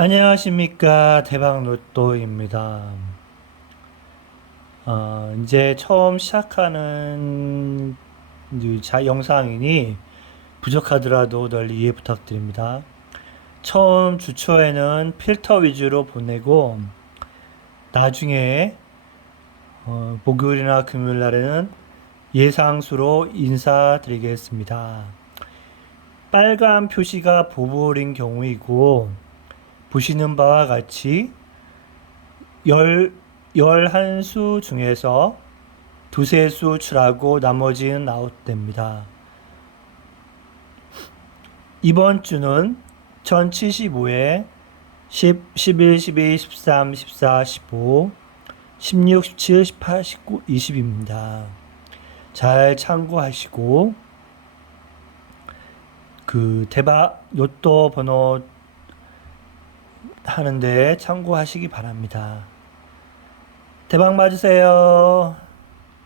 안녕하십니까 대박 로또입니다. 어, 이제 처음 시작하는 이자 영상이니 부족하더라도 널리 이해 부탁드립니다. 처음 주초에는 필터 위주로 보내고 나중에 어, 목요일이나 금요일 날에는 예상수로 인사드리겠습니다. 빨간 표시가 보볼인 경우이고 보시는 바와 같이 열, 열한 수 중에서 두세 수 출하고 나머지는 아웃됩니다. 이번 주는 1075에 10, 11, 12, 13, 14, 15, 16, 17, 18, 19, 20입니다. 잘 참고하시고 그 대박 로또 번호 하는데 참고하시기 바랍니다. 대박 맞으세요.